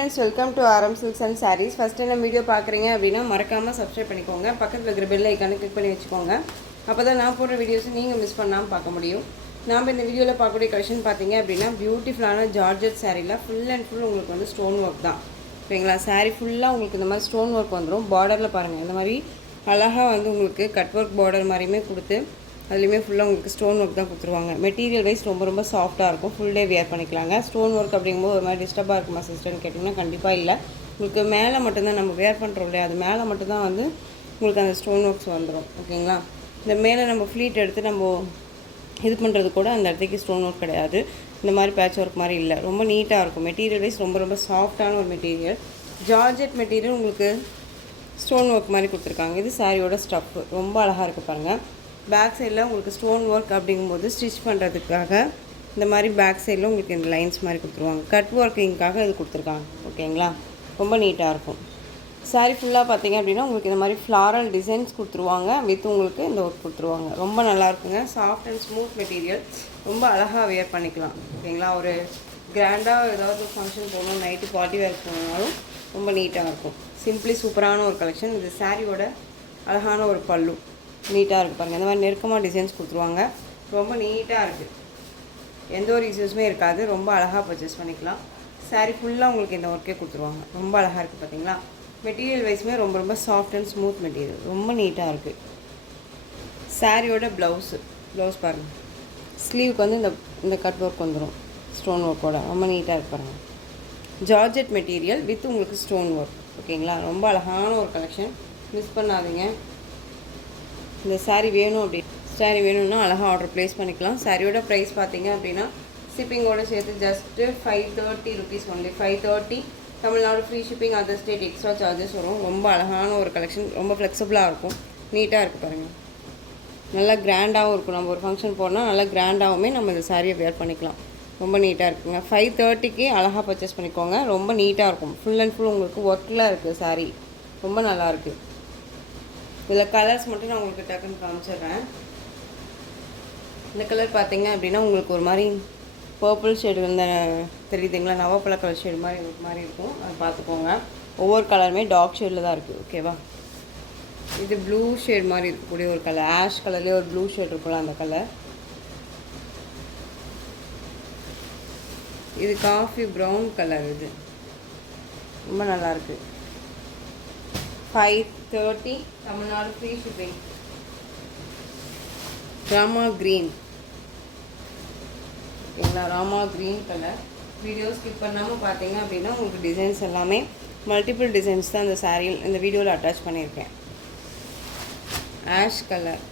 friends, welcome to RM Silks and Sarees. First time video பார்க்குறீங்க அப்படின்னா மறக்காமல் subscribe பண்ணிக்கோங்க. பக்கத்தில் இருக்கிற பெல் ஐக்கானை கிளிக் பண்ணி வச்சுக்கோங்க. அப்போ தான் நான் போடுற வீடியோஸ் நீங்கள் மிஸ் பண்ணாமல் பார்க்க முடியும். நாம் இந்த வீடியோவில் பார்க்கக்கூடிய கலெக்ஷன் பார்த்தீங்க அப்படின்னா பியூட்டிஃபுல்லான ஜார்ஜெட் சாரீல ஃபுல் அண்ட் ஃபுல் உங்களுக்கு வந்து ஸ்டோன் ஒர்க் தான். ஓகேங்களா? சாரீ ஃபுல்லாக உங்களுக்கு இந்த மாதிரி ஸ்டோன் ஒர்க் வந்துடும். பார்டரில் பாருங்கள், இந்த மாதிரி அழகாக வந்து உங்களுக்கு கட் ஒர்க் பார்டர் மாதிரியுமே கொடுத்து அதுலேயுமே ஃபுல்லாக உங்களுக்கு ஸ்டோன் ஒர்க் தான் கொடுத்துருவாங்க. மெட்டீரியல் வைஸ் ரொம்ப சாஃப்ட்டாக இருக்கும். ஃபுல் டே வியர் பண்ணிக்கலாங்க. ஸ்டோன் ஒர்க் அப்படிங்கும்போது ஒரு மாதிரி டிஸ்டர்பாக இருக்குமா சிஸ்டர்னு கேட்டிங்கன்னா கண்டிப்பாக இல்லை. உங்களுக்கு மேலே மட்டும்தான் நம்ம வியர் பண்ணுறோம் இல்லையா, அது மேலே மட்டும்தான் வந்து உங்களுக்கு அந்த ஸ்டோன் ஒர்க்ஸ் வந்துடும். ஓகேங்களா? இந்த மேலே நம்ம ஃப்ளீட் எடுத்து நம்ம இது பண்ணுறது கூட அந்த இடத்துக்கு ஸ்டோன் ஒர்க் கிடையாது. இந்த மாதிரி பேட்ச் ஒர்க் மாதிரி இல்லை. ரொம்ப நீட்டாக இருக்கும். மெட்டீரியல் வைஸ் ரொம்ப சாஃப்டான ஒரு மெட்டீரியல். ஜார்ஜெட் மெட்டீரியல் உங்களுக்கு ஸ்டோன் ஒர்க் மாதிரி கொடுத்துருக்காங்க. இது சாரியோட ஸ்டஃப் ரொம்ப அழகாக இருக்குது பாருங்கள். பேக் சைடில் உங்களுக்கு ஸ்டோன் ஒர்க் அப்படிங்கும்போது ஸ்டிச் பண்ணுறதுக்காக இந்த மாதிரி பேக் சைடில் உங்களுக்கு இந்த லைன்ஸ் மாதிரி கொடுத்துருவாங்க. கட் ஒர்க்கிங்காக இது கொடுத்துருக்காங்க. ஓகேங்களா? ரொம்ப நீட்டாக இருக்கும். சாரீ ஃபுல்லாக பார்த்தீங்க அப்படின்னா உங்களுக்கு இந்த மாதிரி ஃப்ளாரல் டிசைன்ஸ் கொடுத்துருவாங்க. வித் உங்களுக்கு இந்த ஒர்க் கொடுத்துருவாங்க. ரொம்ப நல்லாயிருக்குங்க. Soft and smooth material. ரொம்ப அழகாக வியர் பண்ணிக்கலாம். ஓகேங்களா? ஒரு கிராண்டாக ஏதாவது ஃபங்க்ஷன் போகணும், நைட்டு பார்ட்டி வேர் போனாலும் ரொம்ப நீட்டாக இருக்கும். சிம்பிளி சூப்பரான ஒரு கலெக்ஷன். இது சாரியோட அழகான ஒரு பல்லு நீட்டாக இருக்குது பாருங்கள். இந்த மாதிரி நெருக்கமாக டிசைன்ஸ் கொடுத்துருவாங்க. ரொம்ப நீட்டாக இருக்குது. எந்த ஒரு இஷ்யூஸுமே இருக்காது. ரொம்ப அழகாக பர்ச்சேஸ் பண்ணிக்கலாம். சாரீ ஃபுல்லாக உங்களுக்கு இந்த ஒர்க்கே கொடுத்துருவாங்க. ரொம்ப அழகாக இருக்குது பார்த்தீங்களா? மெட்டீரியல் வைஸுமே ரொம்ப சாஃப்ட் அண்ட் ஸ்மூத் மெட்டீரியல். ரொம்ப நீட்டாக இருக்குது. சாரியோட ப்ளவுஸ் பாருங்கள். ஸ்லீவுக்கு வந்து இந்த கட் ஒர்க் வந்துடும் ஸ்டோன் ஒர்க்கோட. ரொம்ப நீட்டாக இருக்கு பாருங்கள். ஜார்ஜெட் மெட்டீரியல் வித் உங்களுக்கு ஸ்டோன் ஒர்க். ஓகேங்களா? ரொம்ப அழகான ஒரு கலெக்ஷன். மிஸ் பண்ணாதீங்க. இந்த சாரீ வேணும்னா அழகாக ஆர்டர் ப்ளேஸ் பண்ணிக்கலாம். சாரியோட ப்ரைஸ் பார்த்தீங்க அப்படின்னா ஷிப்பிங்கோடு சேர்த்து just 530 rupees only. 530 Tamil Nadu free shipping. Other state extra charges வரும். ரொம்ப அழகான ஒரு கலெக்ஷன். ரொம்ப ஃப்ளெக்சிபிளாக இருக்கும். நீட்டாக இருக்குது பாருங்கள். நல்லா கிராண்டாகவும் இருக்கும். நம்ம ஒரு ஃபங்க்ஷன் போனால் நல்லா கிராண்டாகவுமே நம்ம இந்த சாரியை வேர் பண்ணிக்கலாம். ரொம்ப நீட்டாக இருக்குங்க. 530க்கு அழகாக பர்ச்சேஸ் பண்ணிக்கோங்க. ரொம்ப நீட்டாக இருக்கும். ஃபுல் அண்ட் ஃபுல் உங்களுக்கு ஒர்க்கில் இருக்குது சாரீ. ரொம்ப நல்லாயிருக்கு. இதில் கலர்ஸ் மட்டும் நான் உங்களுக்கு டக்குன்னு காமிச்சிடுறேன். இந்த கலர் பார்த்தீங்க அப்படின்னா உங்களுக்கு ஒரு மாதிரி பர்பிள் ஷேடு இந்த தெரியுதுங்களா, நவப்பழ கலர் ஷேடு மாதிரி ஒரு மாதிரி இருக்கும். அதை பார்த்துக்கோங்க. ஒவ்வொரு கலருமே டார்க் ஷேடில் தான் இருக்குது. ஓகேவா? இது ப்ளூ ஷேட் மாதிரி இருக்கக்கூடிய ஒரு கலர். ஆஷ் கலர்லேயே ஒரு ப்ளூ ஷேட் இருக்குல்ல, அந்த கலர். இது காஃபி ப்ரௌன் கலர். இது ரொம்ப நல்லாயிருக்கு. 530 Tamil Nadu free shipping. Rama green. ஓகேங்களா? Rama green colour. Video skip பண்ணாமல் பார்த்தீங்க அப்படின்னா உங்களுக்கு டிசைன்ஸ் எல்லாமே மல்டிபிள் டிசைன்ஸ் தான் இந்த சாரியில் இந்த வீடியோவில் அட்டாச் பண்ணியிருக்கேன். ஆஷ் கலர்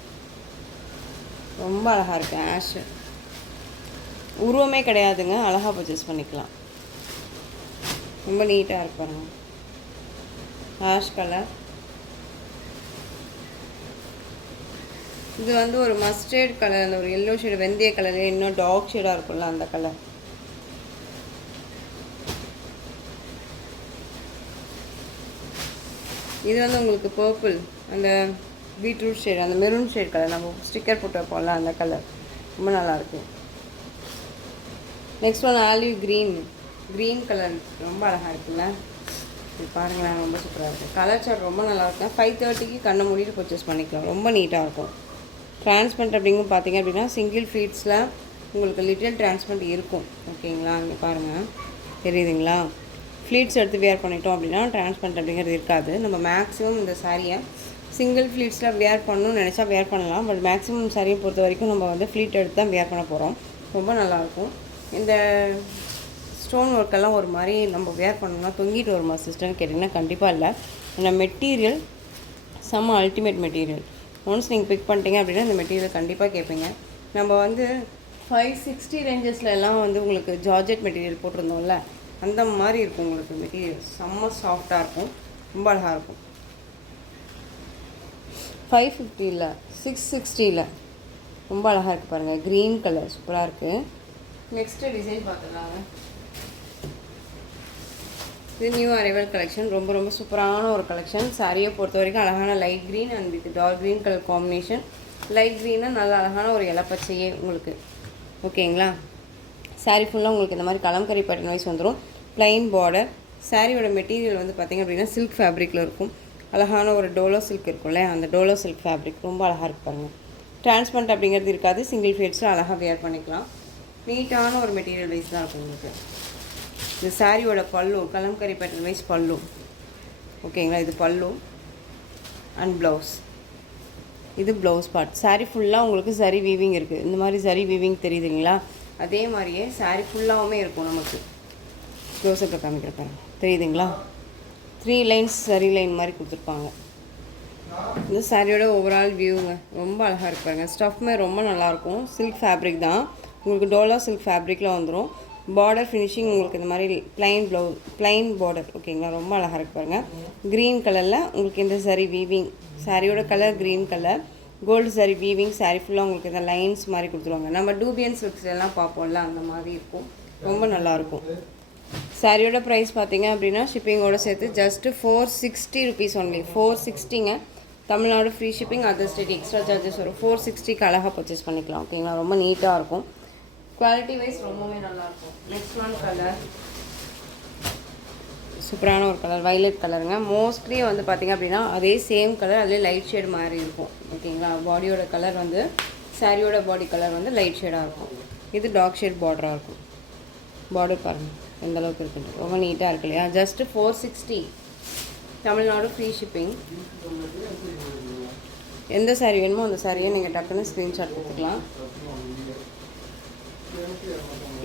ரொம்ப அழகாக இருக்குது. ஆஷ் உருவமே கிடையாதுங்க. அழகாக பர்ச்சேஸ் பண்ணிக்கலாம். ரொம்ப நீட்டாக இருக்கு பாருங்கள். Ash colour. இது வந்து ஒரு மஸ்டர்ட் கலர். அந்த ஒரு எல்லோ ஷேடு, வெந்தய கலர், இன்னும் டார்க் ஷேடாக இருக்கும்ல, அந்த கலர். இது வந்து உங்களுக்கு பர்பிள், அந்த பீட்ரூட் ஷேடு, அந்த மெரூன் ஷேட் கலர். நம்ம ஸ்டிக்கர் போட்டு வைப்போம்ல, அந்த கலர். ரொம்ப நல்லாயிருக்கு. Next one olive green colour. ரொம்ப அழகாக இருக்குல்ல? இது பாருங்களேன். ரொம்ப சூப்பராக இருக்குது. கலர் சார்ட் ரொம்ப நல்லாயிருக்கும். 530க்கு கண்ணை மூடிட்டு பர்ச்சேஸ் பண்ணிக்கலாம். ரொம்ப நீட்டாக இருக்கும். டிரான்ஸ்பரண்ட் அப்படிங்கும் பார்த்தீங்க அப்படின்னா சிங்கிள் ஃபீட்ஸில் உங்களுக்கு லிட்டில் டிரான்ஸ்பரண்ட் இருக்கும். ஓகேங்களா? இங்கே பாருங்கள், தெரியுதுங்களா? ஃப்ளீட்ஸ் எடுத்து வேர் பண்ணிட்டோம் அப்படின்னா டிரான்ஸ்பரண்ட் அப்படிங்கிறது இருக்காது. நம்ம மேக்ஸிமம் இந்த சாரியை சிங்கிள் ஃப்ளீட்ஸில் வேர் பண்ணணும்னு நினச்சா வேர் பண்ணலாம். பட் மேக்ஸிமம் சாரியை பொறுத்த வரைக்கும் நம்ம வந்து ஃப்ளீட் எடுத்து தான் வேர் பண்ண போகிறோம். ரொம்ப நல்லாயிருக்கும். இந்த ஸ்டோன் ஒர்க்கெல்லாம் ஒரு மாதிரி நம்ம வேர் பண்ணணும்னா தொங்கிட்டு வருமா சிஸ்டர்னு கேட்டிங்கன்னா கண்டிப்பாக இல்லை. இந்த மெட்டீரியல் செம்ம அல்டிமேட் மெட்டீரியல். ஒன்ஸ் நீங்கள் பிக் பண்ணிட்டீங்க அப்படின்னா இந்த மெட்டீரியல் கண்டிப்பாக கேட்பீங்க. நம்ம வந்து 560 ரேஞ்சஸில் எல்லாம் வந்து உங்களுக்கு ஜார்ஜெட் மெட்டீரியல் போட்டிருந்தோம்ல, அந்த மாதிரி இருக்கும் உங்களுக்கு மெட்டீரியல். செம்ம சாஃப்டாக இருக்கும். ரொம்ப அழகாக இருக்கும். 550 இல்லை, 660 ரொம்ப அழகாக இருக்குது பாருங்கள். க்ரீன் கலர் சூப்பராக இருக்குது. நெக்ஸ்ட்டு டிசைன் பார்த்துக்கலாங்க. இது நியூ அரைவல் கலெக்ஷன். ரொம்ப சூப்பரான ஒரு கலெக்ஷன். சாரியை பொறுத்த வரைக்கும் அழகான light green and with dark green colour combination. Light க்ரீனாக நல்ல அழகான ஒரு இலப்பச்சையே உங்களுக்கு. ஓகேங்களா? சாரீ ஃபுல்லாக உங்களுக்கு இந்த மாதிரி கலம்கரி பேட்டர்ன் வைஸ் வந்துடும். ப்ளைன் பார்டர், சாரியோட மெட்டீரியல் வந்து பார்த்திங்க அப்படின்னா சில்க் ஃபேப்ரிக்கில் இருக்கும். அழகான ஒரு டோலோ சில்க் இருக்கும்ல, அந்த டோலோ சில்க் ஃபேப்ரிக் ரொம்ப அழகாக இருக்கு பாருங்கள். டிரான்ஸ்பரண்ட் அப்படிங்கிறது இருக்காது, சிங்கிள் ஃபேட்ஸில் அழகாக வேர் பண்ணிக்கலாம். நீட்டான ஒரு மெட்டீரியல் வைஸ் தான் இருக்கும் உங்களுக்கு. இந்த சாரியோட பல்லு கலம்கரி பேட்டர்ன் வைஸ் பல்லு, ஓகேங்களா. இது பல்லு அண்ட் ப்ளவுஸ். இது ப்ளவுஸ் பார்ட். சாரீ ஃபுல்லாக உங்களுக்கு சரி வீவிங் இருக்குது. இந்த மாதிரி சரி வீவிங் தெரியுதுங்களா, அதே மாதிரியே சாரீ ஃபுல்லாகவுமே இருக்கும் நமக்கு. க்ளோஸப்பில் காமிக்கிறப்பாங்க, தெரியுதுங்களா. 3 லைன்ஸ் சரி லைன் மாதிரி கொடுத்துருப்பாங்க. இந்த சாரியோட ஓவரால் வியூங்க ரொம்ப அழகாக இருக்கு பாருங்கள். ஸ்டஃப்மே ரொம்ப நல்லாயிருக்கும். சில்க் ஃபேப்ரிக் தான் உங்களுக்கு, டோலா சில்க் ஃபேப்ரிக்கில் வந்துடும். பார்டர் ஃபினிஷிங் உங்களுக்கு இந்த மாதிரி ப்ளைன் பார்டர், ஓகேங்களா. ரொம்ப அழகாக இருக்கு பாருங்கள். க்ரீன் கலரில் உங்களுக்கு இந்த சரி வீவிங், சாரியோட கலர் க்ரீன் கலர், கோல்டு சரி வீவிங். சாரி ஃபுல்லாக உங்களுக்கு இந்த லைன்ஸ் மாதிரி கொடுத்துருவாங்க. நம்ம டூபியன் சில்க்ஸ்லாம் பார்ப்போம்ல, அந்த மாதிரி இருக்கும். ரொம்ப நல்லாயிருக்கும். சாரியோட ப்ரைஸ் பார்த்தீங்க அப்படின்னா ஷிப்பிங்கோடு சேர்த்து ஜஸ்ட்டு 460 ருபீஸ் ஒன்லி. 460ங்க. Tamil Nadu free shipping, other state extra charges வரும். 460க்கு அழகாக பர்ச்சேஸ் பண்ணிக்கலாம், ஓகேங்களா. ரொம்ப நீட்டாக இருக்கும். குவாலிட்டி வைஸ் ரொம்பவே நல்லாயிருக்கும். நெக்ஸ்ட் ஒன் கலர் சூப்பரான ஒரு கலர், வைலட் கலருங்க. மோஸ்ட்லி வந்து பார்த்திங்க அப்படின்னா அதே சேம் கலர், அதிலே லைட் ஷேட் மாதிரி இருக்கும், ஓகேங்களா. பாடியோட கலர் வந்து சாரியோட பாடி கலர் வந்து லைட் ஷேடாக இருக்கும். இது டார்க் ஷேட் பார்டராக இருக்கும். பார்டர் பாருங்கள் எந்த அளவுக்கு இருக்குது, ரொம்ப நீட்டாக இருக்கு இல்லையா. Just 460, Tamil Nadu free shipping. எந்த சாரீ வேணுமோ அந்த சாரியை நீங்கள் டக்குன்னு ஸ்க்ரீன்ஷாட் கொடுத்துக்கலாம்.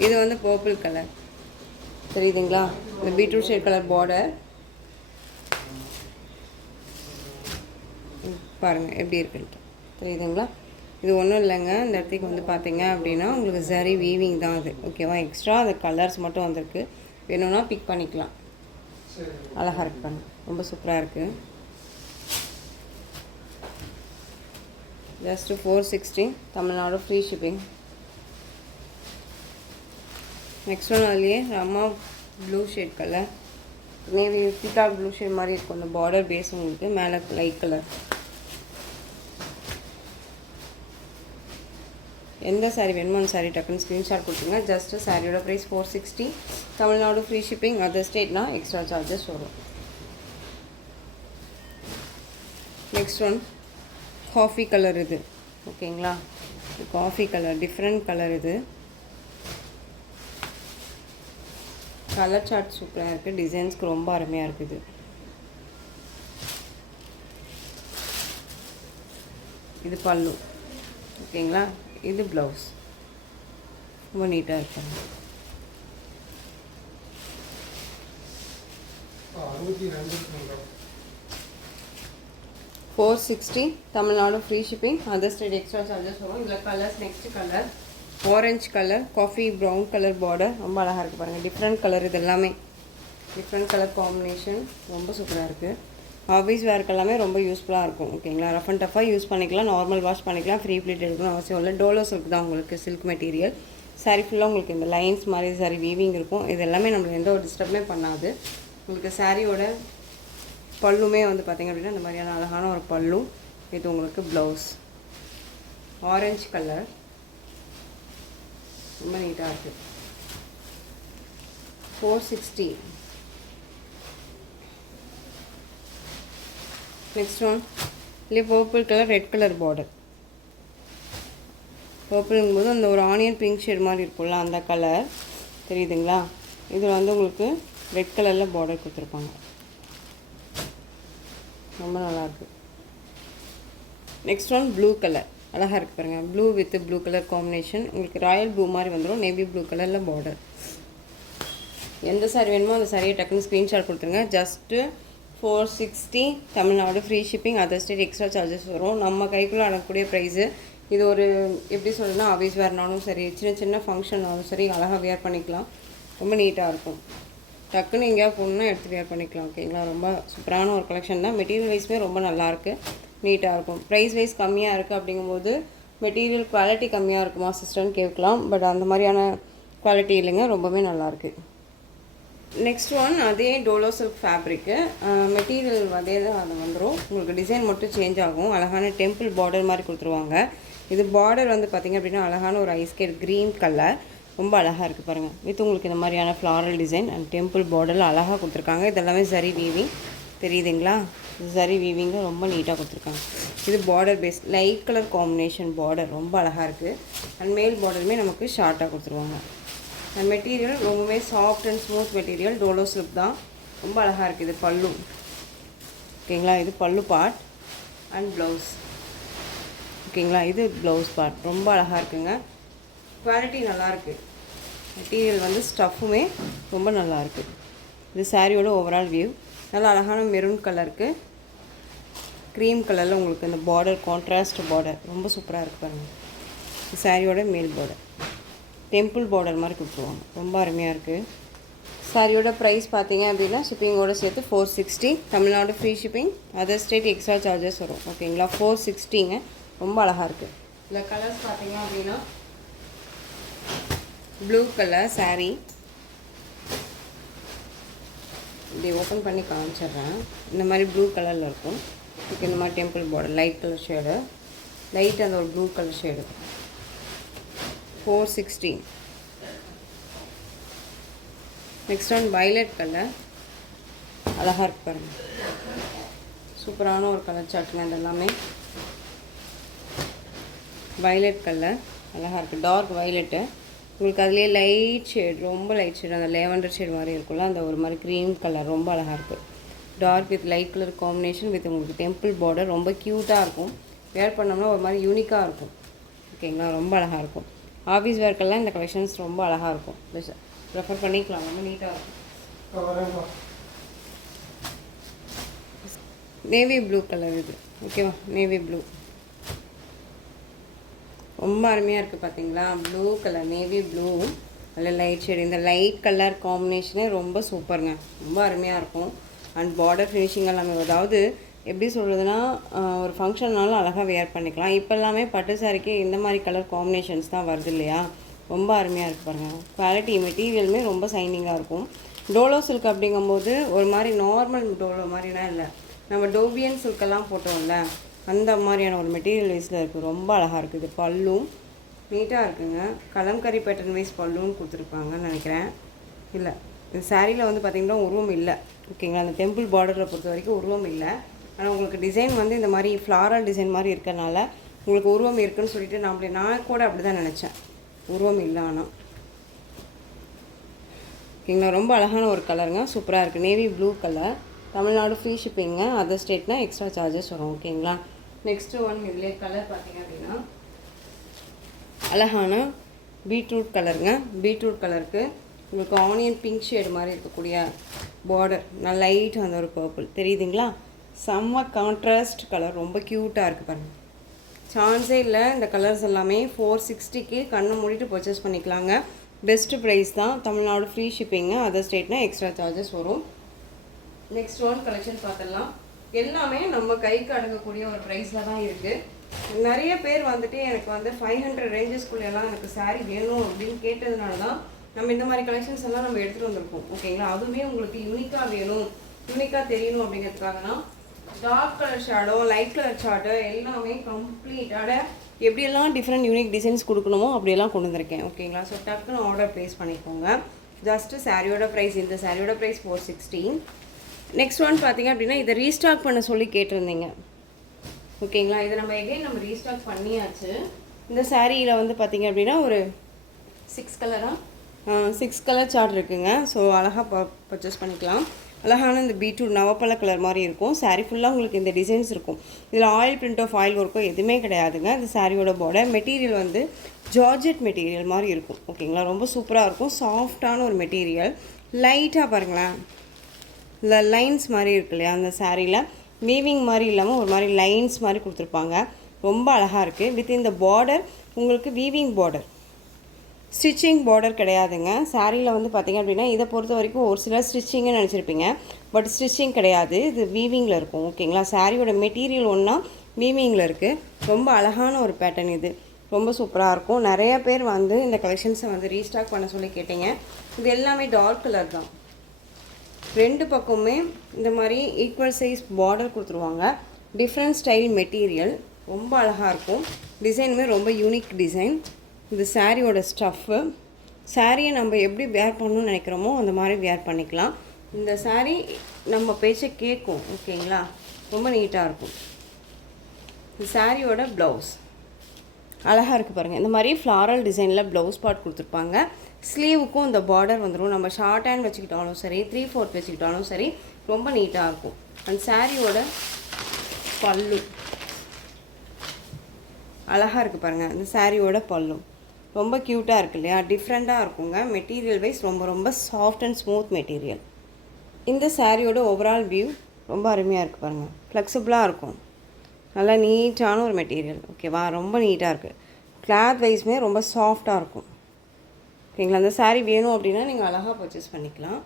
இது வந்து பர்பிள் கலர் தெரியுதுங்களா, இந்த பீட்ரூட் ஷேட் கலர் பார்டர் பாருங்கள் எப்படி இருக்குன்ட்டு, தெரியுதுங்களா. இது ஒன்றும் இல்லைங்க, இந்த இடத்துக்கு வந்து பார்த்தீங்க அப்படின்னா உங்களுக்கு சரி வீவிங் தான் அது, ஓகேவா. எக்ஸ்ட்ரா அந்த கலர்ஸ் மட்டும் வந்திருக்கு, வேணும்னா பிக் பண்ணிக்கலாம். அழகாக இருக்கு பாருங்க, ரொம்ப சூப்பராக இருக்குது. Just 460, Tamil Nadu free shipping. Next one அதுலேயே Rama blue shade colour, navy peacock blue shade மாதிரி இருக்கும் அந்த பார்டர் பேஸ். உங்களுக்கு மேலே லைட் கலர். எந்த சாரீ வேணுமோ அந்த சாரீ டக்குன்னு ஸ்க்ரீன்ஷாட் கொடுத்துருங்க. ஜஸ்ட்டு சாரியோட price 460, Tamil Nadu free shipping, other ஸ்டேட்னா எக்ஸ்ட்ரா சார்ஜஸ் வரும். நெக்ஸ்ட் ஒன் காஃபி கலர், இது ஓகேங்களா. Coffee colour different colour. இது கலர் சார்ட் சூப்பராக இருக்குது, டிசைன்ஸ்க்கு ரொம்ப அருமையாக இருக்குது. இது பல்லு, ஓகேங்களா. இது ப்ளவுஸ், ரொம்ப நீட்டாக இருக்காங்க. 460, Tamil Nadu free shipping, other state extra charges வரும். இதில் colours, next colour orange colour, coffee brown colour border, ரொம்ப அழகாக இருக்குது பாருங்கள். டிஃப்ரெண்ட் கலர், இது எல்லாமே டிஃப்ரெண்ட் கலர் காம்பினேஷன், ரொம்ப சூப்பராக இருக்குது. ஆஃபீஸ் வேர்க்கு எல்லாமே ரொம்ப யூஸ்ஃபுல்லாக இருக்கும், ஓகேங்களா. ரஃப் அண்ட் டஃபாக யூஸ் பண்ணிக்கலாம், நார்மல் வாஷ் பண்ணிக்கலாம், ஃப்ரீ ப்ளீட் எடுக்கணும் அவசியம் இல்லை. டோலோ சில்க் தான் உங்களுக்கு சில்க் மெட்டீரியல். சாரி ஃபுல்லாக உங்களுக்கு இந்த லைன்ஸ் மாதிரி சாரி வீவிங் இருக்கும். இது எல்லாமே நம்மளுக்கு எந்த ஒரு டிஸ்டர்புமே பண்ணாது. உங்களுக்கு சாரியோட பல்லுமே வந்து பார்த்திங்க அப்படின்னா இந்த மாதிரியான அழகான ஒரு பல்லு. இது உங்களுக்கு ப்ளவுஸ் ஆரஞ்சு கலர், ரொம்ப நீட்டாக இருக்குது. 460. நெக்ஸ்ட் ஒன் இல்லையே purple colour, red colour border. பர்பிள்ங்கும்போது அந்த ஒரு ஆனியன் பிங்க் ஷேட் மாதிரி இருக்கும்ல, அந்த கலர் தெரியுதுங்களா. இதில் வந்து உங்களுக்கு ரெட் கலரில் பார்டர் கொடுத்துருப்பாங்க, ரொம்ப நல்லாயிருக்கு. நெக்ஸ்ட் ஒன் ப்ளூ கலர், அழகாக இருக்குது பாருங்கள். Blue with blue colour combination, உங்களுக்கு ராயல் ப்ளூ மாதிரி வந்துடும். நேவி ப்ளூ கலரில் பார்டர். எந்த சாரி வேணுமோ அந்த சாரியை டக்குன்னு ஸ்க்ரீன்ஷாட் கொடுத்துருங்க. Just 460, Tamil Nadu free shipping, other state extra charges வரும். நம்ம கைக்குள்ளே அடங்கக்கூடிய ப்ரைஸு இது. ஒரு எப்படி சொல்கிறதுனா ஆஃபீஸ் வேர்னாலும் சரி, சின்ன சின்ன ஃபங்க்ஷன்னாலும் சரி, அழகாக வேர் பண்ணிக்கலாம். ரொம்ப நீட்டாக இருக்கும். டக்குன்னு எங்கேயாவது போகணுன்னா எடுத்து வேர் பண்ணிக்கலாம், ஓகேங்களா. ரொம்ப சூப்பரான ஒரு கலெக்ஷன் தான். மெட்டீரியல் வைஸுமே ரொம்ப நல்லாயிருக்கு, நீட்டாக இருக்கும். ப்ரைஸ் வைஸ் கம்மியாக இருக்குது அப்படிங்கும்போது மெட்டீரியல் குவாலிட்டி கம்மியாக இருக்குமா சிஸ்டர்னு கேட்கலாம். பட் அந்த மாதிரியான குவாலிட்டி இல்லைங்க, ரொம்பவே நல்லாயிருக்கு. நெக்ஸ்ட் ஒன் அதே டோலோ சில்க் ஃபேப்ரிக்கு, மெட்டீரியல் அதே தான் அது வந்துடும். உங்களுக்கு டிசைன் மட்டும் சேஞ்ச் ஆகும். அழகான டெம்பிள் பார்டர் மாதிரி கொடுத்துருவாங்க. இது பார்டர் வந்து பார்த்திங்க அப்படின்னா அழகான ஒரு ஐஸ்கேட் க்ரீன் கலர், ரொம்ப அழகாக இருக்குது பாருங்கள். வித் உங்களுக்கு இந்த மாதிரியான ஃப்ளாரல் டிசைன் அண்ட் டெம்பிள் பார்டரில் அழகாக கொடுத்துருக்காங்க. இதெல்லாமே சரி வீவிங் தெரியுதுங்களா? சரி வீவிங்க ரொம்ப நீட்டாக கொடுத்துருக்காங்க. இது border base light colour combination border ரொம்ப அழகாக இருக்குது. அண்ட் மேல் பார்டருமே நமக்கு ஷார்ட்டாக கொடுத்துருவாங்க. அண்ட் மெட்டீரியல் ரொம்பவே சாஃப்ட் அண்ட் ஸ்மூத் மெட்டீரியல். டோலோ சில்க் தான், ரொம்ப அழகாக இருக்குது. இது பல்லு ஓகேங்களா? இது பல்லு பார்ட் அண்ட் ப்ளவுஸ் ஓகேங்களா? இது ப்ளவுஸ் பார்ட் ரொம்ப அழகாக இருக்குங்க. குவாலிட்டி நல்லாயிருக்கு. மெட்டீரியல் வந்து ஸ்டஃப்புமே ரொம்ப நல்லாயிருக்கு. இது சாரியோட ஓவரால் வியூ. நல்லா அழகான மெரூன் கலருக்கு க்ரீம் கலரில் உங்களுக்கு இந்த பார்டர் கான்ட்ராஸ்ட் பார்டர் ரொம்ப சூப்பராக இருக்குது பாருங்கள். இது சாரியோட மேல் பார்டர் டெம்பிள் பார்டர் மாதிரி கொடுத்துருவாங்க. ரொம்ப அருமையாக இருக்குது. சாரியோட ப்ரைஸ் பார்த்தீங்க அப்படின்னா ஷிப்பிங்கோடு சேர்த்து 460. Tamil Nadu free shipping. Other state extra charges வரும் ஓகேங்களா. 460ங்க. ரொம்ப அழகாக இருக்குது. இதில் கலர்ஸ் பார்த்தீங்க அப்படின்னா ப்ளூ கலர் சாரீ. இப்படி ஓப்பன் பண்ணி காமிச்சிட்றேன். இந்த மாதிரி ப்ளூ கலரில் இருக்கும். இதுக்கு இந்த மாதிரி temple border light colour shade, light அந்த ஒரு blue colour shade. 460. Next one violet colour. அழகாக இருக்கு பாருங்கள். சூப்பரான ஒரு கலர் சாட்டுங்க. இது எல்லாமே வயலட் கலர் அழகாக இருக்குது. Dark violet. உங்களுக்கு அதுலேயே லைட் ஷேட், ரொம்ப லைட் ஷேட், அந்த லேவண்டர் ஷேட் மாதிரி இருக்குல்ல, அந்த ஒரு மாதிரி க்ரீம் கலர் ரொம்ப அழகாக இருக்குது. Dark with light colour combination with உங்களுக்கு டெம்பிள் பார்டர் ரொம்ப க்யூட்டாக இருக்கும். வேர் பண்ணோம்னா ஒரு மாதிரி யூனிக்காக இருக்கும் ஓகேங்களா. ரொம்ப அழகாக இருக்கும். ஆஃபீஸ் வேர்க்கெல்லாம் இந்த கலெக்ஷன்ஸ் ரொம்ப அழகாக இருக்கும். ப்ரிஃபர் பண்ணிக்கலாம். ரொம்ப நீட்டாக இருக்கும். நேவி ப்ளூ கலர் இது ஓகேவா. நேவி ப்ளூ ரொம்ப அருமையாக இருக்குது பார்த்தீங்களா. ப்ளூ கலர் நேவி ப்ளூ அதில் லைட் ஷேடு. இந்த லைட் கலர் காம்பினேஷனே ரொம்ப சூப்பருங்க. ரொம்ப அருமையாக இருக்கும். அண்ட் பார்டர் ஃபினிஷிங் எல்லாமே அதாவது எப்படி சொல்கிறதுனா ஒரு ஃபங்க்ஷன்னாலும் அழகாக வேர் பண்ணிக்கலாம். இப்போ எல்லாமே பட்டு சாரிக்கு இந்த மாதிரி கலர் காம்பினேஷன்ஸ் தான் வருது இல்லையா. ரொம்ப அருமையாக இருக்குது பாருங்கள். குவாலிட்டி மெட்டீரியலுமே ரொம்ப சைனிங்காக இருக்கும். டோலோ சில்க் அப்படிங்கும்போது ஒரு மாதிரி நார்மல் டோலோ மாதிரினா இல்லை, நம்ம டோபியன் சில்கெல்லாம் போட்டோம்ல அந்த மாதிரியான ஒரு மெட்டீரியல் வைஸில் இருக்குது. ரொம்ப அழகாக இருக்குது. பல்லும் நீட்டாக இருக்குங்க. கலம்கரி பேட்டர்ன் வைஸ் பல்லுன்னு கொடுத்துருப்பாங்கன்னு நினைக்கிறேன். இல்லை, இந்த சாரியில் வந்து பார்த்திங்கன்னா உருவம் இல்லை ஓகேங்களா. அந்த டெம்பிள் பார்டரை பொறுத்த வரைக்கும் உருவம் இல்லை. ஆனால் உங்களுக்கு டிசைன் வந்து இந்த மாதிரி ஃப்ளாரல் டிசைன் மாதிரி இருக்கிறனால உங்களுக்கு உருவம் இருக்குதுன்னு சொல்லிட்டு நான் கூட அப்படி தான் நினச்சேன். உருவம் இல்லை ஆனால் ஓகேங்களா. ரொம்ப அழகான ஒரு கலருங்க. சூப்பராக இருக்குது. Navy blue colour. Tamil Nadu free ஷிப்பிங்க. அதர் ஸ்டேட்னா எக்ஸ்ட்ரா சார்ஜஸ் வரும் ஓகேங்களா. நெக்ஸ்ட்டு ஒன் இதிலே கலர் பார்த்தீங்க அப்படின்னா அழகான பீட்ரூட் கலருங்க. பீட்ரூட் கலருக்கு உங்களுக்கு ஆனியன் பிங்க் ஷேடு மாதிரி இருக்கக்கூடிய பார்டர், நான் லைட் அந்த ஒரு பர்பிள் தெரியுதுங்களா. செம்ம கான்ட்ராஸ்ட் கலர். ரொம்ப க்யூட்டாக இருக்குது பாருங்கள். சான்ஸே இல்லை. இந்த கலர்ஸ் எல்லாமே 460க்கு கண்ணை மூடிட்டு பர்ச்சேஸ் பண்ணிக்கலாங்க. பெஸ்ட்டு ப்ரைஸ் தான். தமிழ்நாடு ஃப்ரீ ஷிப்பிங்க. அதர் ஸ்டேட்னா எக்ஸ்ட்ரா சார்ஜஸ் வரும். நெக்ஸ்ட் ஒன் கலெக்ஷன் பார்த்துடலாம். எல்லாமே நம்ம கைக்கு அடங்கக்கூடிய ஒரு ப்ரைஸில் தான் இருக்குது. நிறைய பேர் வந்துட்டு எனக்கு வந்து 500 ரேஞ்சஸ்குள்ளெல்லாம் எனக்கு சாரீ வேணும் அப்படின்னு கேட்டதுனால தான் நம்ம இந்த மாதிரி கலெக்ஷன்ஸ் எல்லாம் நம்ம எடுத்துகிட்டு வந்திருக்கோம் ஓகேங்களா. அதுவுமே உங்களுக்கு யூனிக்காக வேணும், யூனிக்காக தெரியணும் அப்படிங்கிறதுக்காகனா dark colour shadow, light colour shadow எல்லாமே கம்ப்ளீட்டாக எப்படியெல்லாம் டிஃப்ரெண்ட் யூனிக் டிசைன்ஸ் கொடுக்கணுமோ அப்படியெல்லாம் கொண்டு வந்திருக்கேன் ஓகேங்களா. ஸோ டக்குன்னு ஆர்டர் ப்ளேஸ் பண்ணிக்கோங்க. ஜஸ்ட்டு சாரியோட ப்ரைஸ், இந்த சாரியோட ப்ரைஸ் 460. நெக்ஸ்ட் ஒன் பார்த்தீங்க அப்படின்னா இதை ரீஸ்டாக் பண்ண சொல்லி கேட்டிருந்தீங்க ஓகேங்களா. இதை நம்ம எகைன் நம்ம ரீஸ்டாக் பண்ணியாச்சு. இந்த சாரியில் வந்து பார்த்திங்க அப்படின்னா ஒரு 6 கலர் சார்ட் இருக்குங்க. ஸோ அழகாக பர்ச்சேஸ் பண்ணிக்கலாம். அழகான இந்த பீட்ரூட் நவப்பழ கலர் மாதிரி இருக்கும். சாரீ ஃபுல்லாக உங்களுக்கு இந்த டிசைன்ஸ் இருக்கும். இதில் ஆயில் பிரிண்ட் ஆஃப் ஆயில் ஒர்க்கோ எதுவுமே கிடையாதுங்க. இந்த சாரியோட பார்டர் மெட்டீரியல் வந்து ஜார்ஜெட் மெட்டீரியல் மாதிரி இருக்கும் ஓகேங்களா. ரொம்ப சூப்பராக இருக்கும். சாஃப்டான ஒரு மெட்டீரியல். லைட்டாக பாருங்களேன், இந்த லைன்ஸ் மாதிரி இருக்கு இல்லையா, அந்த சாரியில் வீவிங் மாதிரி இல்லாமல் ஒரு மாதிரி லைன்ஸ் மாதிரி கொடுத்துருப்பாங்க. ரொம்ப அழகாக இருக்குது. வித் இந்த பார்டர் உங்களுக்கு வீவிங் பார்டர், ஸ்டிச்சிங் பார்டர் கிடையாதுங்க. சாரியில் வந்து பார்த்திங்க அப்படின்னா இதை பொறுத்த வரைக்கும் ஒரு சிலர் ஸ்டிச்சிங்னு நினச்சிருப்பீங்க. பட் ஸ்டிச்சிங் கிடையாது, இது வீவிங்கில் இருக்கும் ஓகேங்களா. சாரியோட மெட்டீரியல் ஒன்றா வீவிங்கில் இருக்குது. ரொம்ப அழகான ஒரு பேட்டர்ன். இது ரொம்ப சூப்பராக இருக்கும். நிறைய பேர் வந்து இந்த கலெக்ஷன்ஸை வந்து ரீஸ்டாக் பண்ண சொல்லி கேட்டீங்க. இது எல்லாமே டார்க் கலர் தான். ரெண்டு பக்கமுமே இந்த மாதிரி ஈக்குவல் சைஸ் பார்டர் கொடுத்துருவாங்க. Different style material. ரொம்ப அழகாக இருக்கும். டிசைனுமே ரொம்ப யூனிக் டிசைன். இந்த சாரியோட ஸ்டஃப்பு சாரியை நம்ம எப்படி வேர் பண்ணணும்னு நினைக்கிறோமோ அந்த மாதிரி வேர் பண்ணிக்கலாம். இந்த சாரீ நம்ம பேச்சை கேட்கும். ஓகேங்களா, ரொம்ப நீட்டாக இருக்கும். இந்த சாரியோட ப்ளவுஸ் அழகாக இருக்குது பாருங்கள். இந்த மாதிரி ஃப்ளாரல் டிசைனில் ப்ளவுஸ் பார்ட் கொடுத்துருப்பாங்க. ஸ்லீவுக்கும் இந்த பார்டர் வந்துடும். நம்ம ஷார்ட் ஹேண்ட் வச்சுக்கிட்டாலும் சரி, 3/4 வச்சுக்கிட்டாலும் சரி, ரொம்ப நீட்டாக இருக்கும். அந்த சாரியோட பல்லு அழகாக இருக்குது பாருங்கள். இந்த சாரியோட பல்லு ரொம்ப க்யூட்டாக இருக்குது இல்லையா, டிஃப்ரெண்ட்டாக இருக்குங்க. மெட்டீரியல் வைஸ் ரொம்ப ரொம்ப சாஃப்ட் அண்ட் ஸ்மூத் மெட்டீரியல். இந்த சாரியோட ஓவரால் வியூ ரொம்ப அருமையாக இருக்குது பாருங்கள். ஃப்ளெக்சிபிளாக இருக்கும், நல்லா நீட்டான ஒரு மெட்டீரியல். ஓகேவா, ரொம்ப நீட்டாக இருக்குது. கிளாத் வைஸ்மே ரொம்ப சாஃப்டாக இருக்கும். ஓகேங்களா, அந்த சாரீ வேணும் அப்படின்னா நீங்கள் அழகாக பர்ச்சேஸ் பண்ணிக்கலாம்.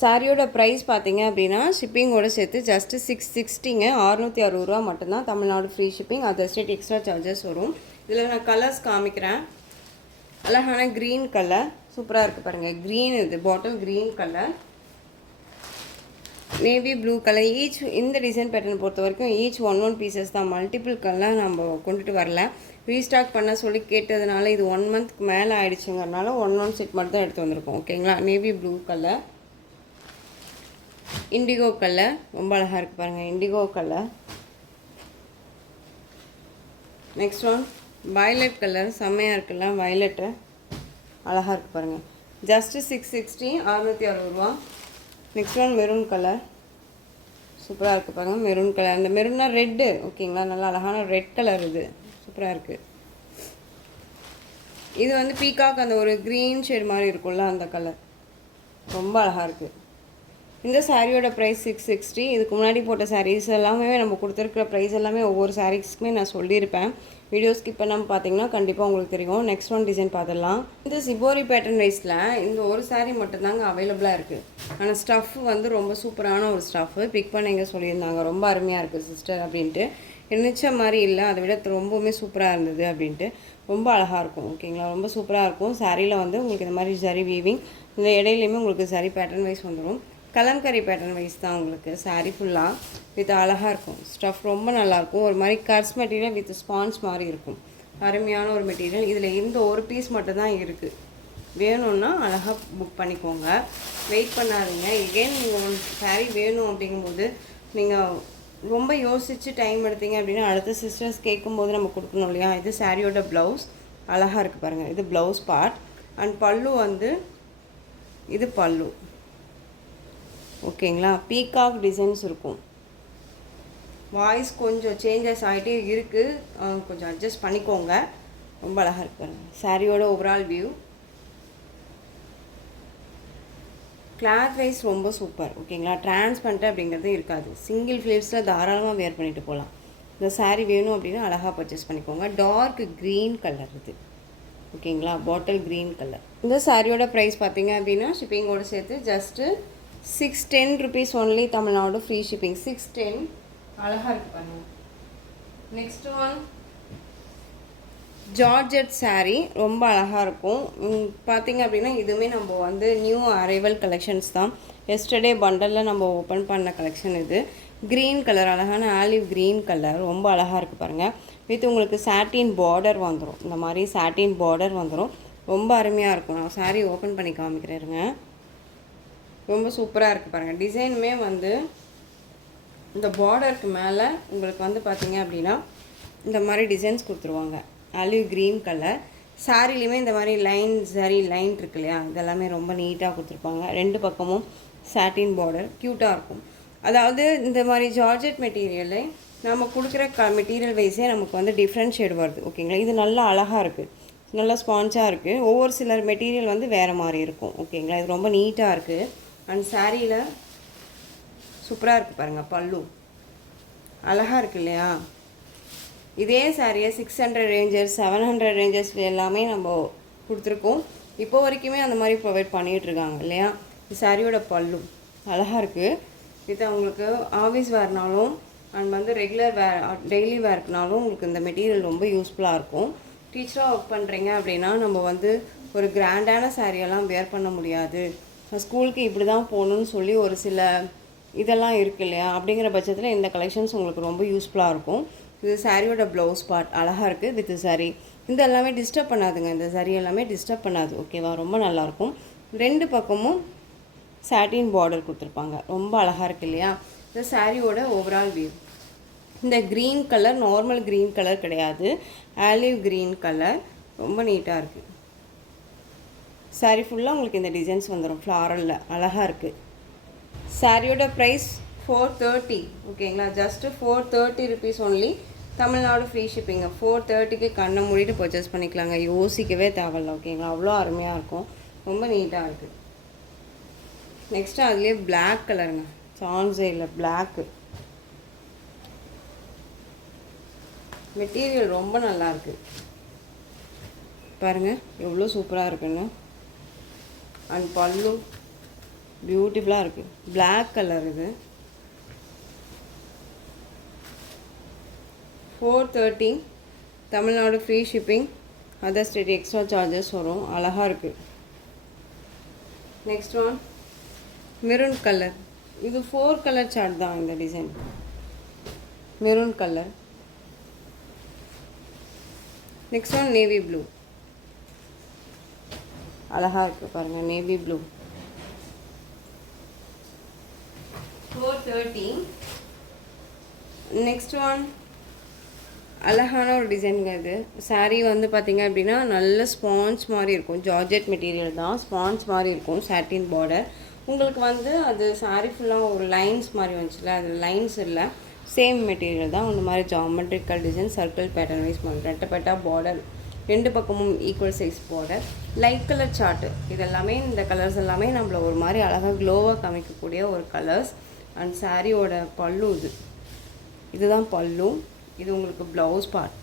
சாரியோட ப்ரைஸ் பார்த்தீங்க அப்படின்னா ஷிப்பிங்கோடு சேர்த்து ஜஸ்ட்டு 660ங்க. 660 ரூபா மட்டும்தான். Tamil Nadu free shipping, other state extra charges வரும். இதில் நான் கலர்ஸ் காமிக்கிறேன். அழகான க்ரீன் கலர் சூப்பராக இருக்குது பாருங்கள். க்ரீன், இது bottle green colour, navy blue colour. Each இந்த டிசைன் பேட்டர்ன் பொறுத்த வரைக்கும் ஈச் ஒன் பீசஸ் தான். மல்டிபிள் கலர் நம்ம கொண்டுட்டு வரல. ரீஸ்டாக் பண்ண சொல்லி கேட்டதுனால இது 1 மந்த்க்கு மேலே ஆகிடுச்சுங்கிறனால ஒன் செட் மட்டும் தான் எடுத்து வந்திருக்கோம். ஓகேங்களா, navy blue colour, indigo colour ரொம்ப அழகாக இருக்குது பாருங்கள். Indigo colour. Next one violet colour, செம்மையாக இருக்குல்ல, வயலட்டு அழகாக இருக்குது பாருங்கள். ஜஸ்ட்டு 660, 660 ரூபா. நெக்ஸ்ட் ஒன் மெரூன் கலர், சூப்பராக இருக்குது பாருங்கள். மெரூன் கலர், அந்த மெரூன்னா ரெட்டு. ஓகேங்களா, நல்லா அழகான ரெட் கலர், இது சூப்பராக இருக்குது. இது வந்து பீகாக் அந்த ஒரு க்ரீன் ஷேட் மாதிரி இருக்கும்ல, அந்த கலர் ரொம்ப அழகாக இருக்குது. இந்த சாரியோட ப்ரைஸ் 660. இதுக்கு முன்னாடி போட்ட சாரீஸ் எல்லாமே நம்ம கொடுத்துருக்குற ப்ரைஸ் எல்லாமே ஒவ்வொரு சாரீஸ்க்குமே நான் சொல்லியிருப்பேன். வீடியோ ஸ்கிப் பண்ணாமல் பார்த்தீங்கன்னா கண்டிப்பாக உங்களுக்கு தெரியும். நெக்ஸ்ட் ஒன் டிசைன் பார்த்துடலாம். இந்த சிபோரி பேட்டர்ன் வைஸில் இந்த ஒரு சாரீ மட்டும்தாங்க அவைலபிளாக இருக்குது. ஆனால் ஸ்டஃப் வந்து ரொம்ப சூப்பரான ஒரு ஸ்டஃப்பு பிக் பண்ணிங்க சொல்லியிருந்தாங்க. ரொம்ப அருமையாக இருக்குது சிஸ்டர் அப்படின்ட்டு. நினச்ச மாதிரி இல்லை, அதை விட ரொம்பவுமே சூப்பராக இருந்தது அப்படின்ட்டு. ரொம்ப அழகாக இருக்கும். ஓகேங்களா, ரொம்ப சூப்பராக இருக்கும். சாரியில் வந்து உங்களுக்கு இந்த மாதிரி சரி வீவிங், இந்த இடையிலையுமே உங்களுக்கு சரி பேட்டர்ன் வைஸ் வந்துடும். கலம்கரி பேட்டர்ன் வைஸ் தான் உங்களுக்கு சாரீ ஃபுல்லாக. வித் அழகாக இருக்கும். ஸ்டஃப் ரொம்ப நல்லாயிருக்கும். ஒரு மாதிரி கர்ஸ் மெட்டீரியல் வித் ஸ்பான்ஸ் மாதிரி இருக்கும். அருமையான ஒரு மெட்டீரியல். இதில் இந்த ஒரு பீஸ் மட்டும் தான் இருக்குது. வேணும்னா அழகாக புக் பண்ணிக்கோங்க, வெயிட் பண்ணாதீங்க. எகெயின் நீங்கள் ஒரு சாரீ வேணும் அப்படிங்கும்போது நீங்கள் ரொம்ப யோசித்து டைம் எடுத்தீங்க அப்படின்னா அடுத்த சிஸ்டர்ஸ் கேட்கும்போது நம்ம கொடுக்கணும் இல்லையா. இது சாரியோட ப்ளவுஸ் அழகாக இருக்குது பாருங்கள். இது ப்ளவுஸ் பார்ட். அண்ட் பல்லு வந்து இது பல்லு. ஓகேங்களா, பீகாக் டிசைன்ஸ் இருக்கும். வாய்ஸ் கொஞ்சம் சேஞ்சஸ் ஆகிட்டே இருக்குது, கொஞ்சம் அட்ஜஸ்ட் பண்ணிக்கோங்க. ரொம்ப அழகாக இருக்கு பாருங்கள். சாரியோட ஓவரால் வியூ கிளாத் வைஸ் ரொம்ப சூப்பர். ஓகேங்களா, டிரான்ஸ்பரண்ட் அப்படிங்கிறது இருக்காது. சிங்கிள் ஃப்ளேட்ஸில் தாராளமாக வேர் பண்ணிட்டு போகலாம். இந்த சாரீ வேணும் அப்படின்னா அழகாக பர்ச்சேஸ் பண்ணிக்கோங்க. டார்க் க்ரீன் கலர் இது. ஓகேங்களா, பாட்டில் க்ரீன் கலர். இந்த சாரியோட ப்ரைஸ் பார்த்தீங்க அப்படின்னா ஷிப்பிங்கோடு சேர்த்து just 610 rupees only. Tamil Nadu free shipping. 610 அழகாக இருக்கு பாருங்க. நெக்ஸ்ட் ஒன் ஜார்ஜெட் சாரீ ரொம்ப அழகாக இருக்கும். பார்த்தீங்க அப்படின்னா இதுவுமே நம்ம வந்து நியூ அரைவல் கலெக்ஷன்ஸ் தான். எஸ்டர்டே பண்டலில் நம்ம ஓப்பன் பண்ண கலெக்ஷன் இது. க்ரீன் கலர், அழகான ஆலிவ் க்ரீன் கலர் ரொம்ப அழகாக இருக்குது பாருங்கள். வித் உங்களுக்கு சாட்டின் பார்டர் வந்துடும். இந்த மாதிரி சாட்டின் பார்டர் வந்துடும். ரொம்ப அருமையாக இருக்கும். நான் சாரீ ஓப்பன் பண்ணி காமிக்கிறேருங்க. ரொம்ப சூப்பராக இருக்குது பாருங்கள். டிசைனுமே வந்து இந்த பார்டருக்கு மேலே உங்களுக்கு வந்து பார்த்தீங்க அப்படின்னா இந்த மாதிரி டிசைன்ஸ் கொடுத்துருவாங்க. Olive green colour. சாரிலையுமே இந்த மாதிரி லைன் சரி லைன் இருக்கு இல்லையா, இதெல்லாமே ரொம்ப நீட்டாக கொடுத்துருப்பாங்க. ரெண்டு பக்கமும் சாட்டின் பார்டர் க்யூட்டாக இருக்கும். அதாவது இந்த மாதிரி ஜார்ஜெட் மெட்டீரியலை நம்ம கொடுக்குற மெட்டீரியல் வைஸே நமக்கு வந்து டிஃப்ரெண்ட் ஷேட் வருது. ஓகேங்களா, இது நல்லா அழகாக இருக்குது, நல்லா ஸ்பான்ஸாக இருக்குது. ஒவ்வொரு சிலர் மெட்டீரியல் வந்து வேறு மாதிரி இருக்கும். ஓகேங்களா, இது ரொம்ப நீட்டாக இருக்குது. அண்ட் சாரியில் சூப்பராக இருக்குது பாருங்கள். பல்லு அழகாக இருக்குது இல்லையா. இதே சாரியை 600 ரேஞ்சஸ் 700 ரேஞ்சஸ் எல்லாமே நம்ம கொடுத்துருக்கோம். இப்போ வரைக்குமே அந்த மாதிரி ப்ரொவைட் பண்ணிகிட்ருக்காங்க இல்லையா. சாரியோட பல்லு அழகாக இருக்குது. இது உங்களுக்கு ஆஃபீஸ் வேர்னாலும் அண்ட் வந்து ரெகுலர் வேர் டெய்லி வேர்க்குனாலும் உங்களுக்கு இந்த மெட்டீரியல் ரொம்ப யூஸ்ஃபுல்லாக இருக்கும். டீச்சராக ஒர்க் பண்ணுறீங்க அப்படின்னா நம்ம வந்து ஒரு கிராண்டான சாரியெல்லாம் வேர் பண்ண முடியாது, ஸ்கூலுக்கு இப்படி தான் போகணுன்னு சொல்லி ஒரு சில இதெல்லாம் இருக்குது இல்லையா. அப்படிங்கிற பட்சத்தில் இந்த கலெக்ஷன்ஸ் உங்களுக்கு ரொம்ப யூஸ்ஃபுல்லாக இருக்கும். இது சாரியோட ப்ளவுஸ் பார்ட் அழகாக இருக்குது வித் சாரி. இந்த எல்லாமே டிஸ்டர்ப் பண்ணாதுங்க, இந்த சரி எல்லாமே டிஸ்டர்ப் பண்ணாது. ஓகேவா, ரொம்ப நல்லாயிருக்கும். 2 பக்கமும் சாட்டின் பார்டர் கொடுத்துருப்பாங்க. ரொம்ப அழகாக இருக்குது இல்லையா? இந்த சாரியோட ஓவரால் வியூ. இந்த green colour normal green colour கிடையாது, ஆலிவ் க்ரீன் கலர். ரொம்ப நீட்டாக இருக்குது. சாரீ ஃபுல்லாக உங்களுக்கு இந்த டிசைன்ஸ் வந்துடும் ஃப்ளாரலில். அழகாக இருக்குது. சாரியோட ப்ரைஸ் 430. ஓகேங்களா, just 430 rupees only. Tamil Nadu free ஷிப்பிங்க. 430க்கு கண்ணை மூடிட்டு பர்ச்சேஸ் பண்ணிக்கலாங்க, யோசிக்கவே தேவையில்ல. ஓகேங்களா, அவ்வளோ அருமையாக இருக்கும், ரொம்ப நீட்டாக இருக்குது. நெக்ஸ்ட்டு அதுலேயே பிளாக் கலருங்க, சான்ஸே இல்லை, பிளாக்கு மெட்டீரியல் ரொம்ப நல்லாயிருக்கு பாருங்கள், எவ்வளோ சூப்பராக இருக்குன்னு. அண்ட் பல்லு பியூட்டிஃபுல்லாக இருக்குது, பிளாக் கலர். இது 430, Tamil Nadu free shipping, other state extra charges வரும். அழகாக இருக்குது. Next one maroon colour. இது 4 கலர் சார்ட் தான் இந்த design. Maroon colour. Next one navy blue. அழகாக இருக்குது பாருங்கள், நேவி ப்ளூ. 430. நெக்ஸ்ட் ஒன் அழகான ஒரு டிசைனுங்க. இது சாரீ வந்து பார்த்திங்க அப்படின்னா நல்ல ஸ்பான்ஸ் மாதிரி இருக்கும், ஜார்ஜெட் மெட்டீரியல் தான், ஸ்பான்ஸ் மாதிரி இருக்கும், சாட்டின் பார்டர். உங்களுக்கு வந்து அது சாரீ ஃபுல்லாக ஒரு லைன்ஸ் மாதிரி வந்துச்சுல, அது லைன்ஸ் இல்லை, சேம் மெட்டீரியல் தான். இந்த மாதிரி geometrical design, circle pattern wise மாதிரி ரெட்டப்பட்டா பார்டர், 2 பக்கமும் equal size border, light colour chart. இதெல்லாமே இந்த கலர்ஸ் எல்லாமே நம்மளை ஒரு மாதிரி அழகாக க்ளோவாக காமிக்கக்கூடிய ஒரு கலர்ஸ். அண்ட் சாரியோட பல்லு இதுதான் பல்லு. இது உங்களுக்கு ப்ளவுஸ் பார்ட்.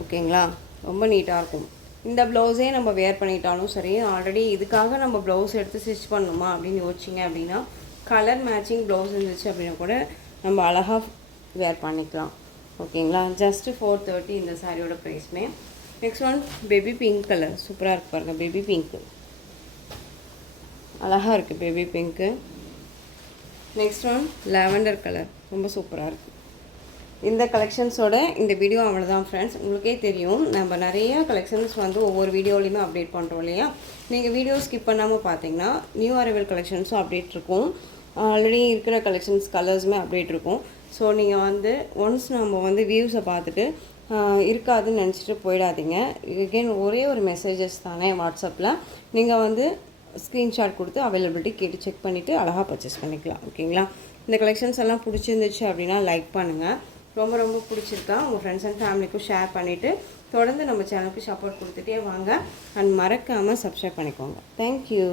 ஓகேங்களா, ரொம்ப நீட்டாக இருக்கும். இந்த ப்ளவுஸே நம்ம வேர் பண்ணிட்டாலும் சரி, ஆல்ரெடி இதுக்காக நம்ம ப்ளவுஸ் எடுத்து ஸ்டிச் பண்ணணுமா அப்படின்னு யோசிச்சிங்க அப்படின்னா, கலர் மேட்சிங் ப்ளவுஸ் இருந்துச்சு அப்படின்னா கூட நம்ம அழகாக வேர் பண்ணிக்கலாம். ஓகேங்களா, ஜஸ்ட்டு 430 இந்த சாரியோட ப்ரைஸ்மே. Next one baby pink colour. சூப்பராக இருக்குது பாருங்கள், பேபி பிங்க்கு அழகாக இருக்குது, baby pink. Next one lavender colour, ரொம்ப சூப்பராக இருக்குது. இந்த கலெக்ஷன்ஸோட இந்த வீடியோ அவ்வளோதான் ஃப்ரெண்ட்ஸ். உங்களுக்கே தெரியும் நம்ம நிறைய கலெக்ஷன்ஸ் வந்து ஒவ்வொரு வீடியோலையுமே அப்டேட் பண்ணுறோம் இல்லையா? நீங்கள் வீடியோ ஸ்கிப் பண்ணாமல் பார்த்தீங்கன்னா நியூ அரைவல் கலெக்ஷன்ஸும் அப்டேட் இருக்கும், ஆல்ரெடி இருக்கிற கலெக்ஷன்ஸ் கலர்ஸுமே அப்டேட் இருக்கும். ஸோ நீங்கள் வந்து ஒன்ஸ் நம்ம வந்து வியூஸை பார்த்துட்டு இருக்காதுன்னு நினச்சிட்டு போயிடாதீங்க. எகெயின் ஒரே ஒரு மெசேஜஸ் தானே வாட்ஸ்அப்பில், நீங்கள் வந்து ஸ்க்ரீன்ஷாட் கொடுத்து அவைலபிலிட்டி கேட்டு செக் பண்ணிவிட்டு அழகாக பர்ச்சேஸ் பண்ணிக்கலாம். ஓகேங்களா, இந்த கலெக்ஷன்ஸ் எல்லாம் பிடிச்சிருந்துச்சு அப்படின்னா லைக் பண்ணுங்கள். ரொம்ப ரொம்ப பிடிச்சிருக்கா உங்கள் ஃப்ரெண்ட்ஸ் அண்ட் ஃபேமிலிக்கும் ஷேர் பண்ணிவிட்டு தொடர்ந்து நம்ம சேனலுக்கு சப்போர்ட் கொடுத்துட்டே வாங்க. அண்ட் மறக்காமல் சப்ஸ்கிரைப் பண்ணிக்கோங்க. தேங்க்யூ.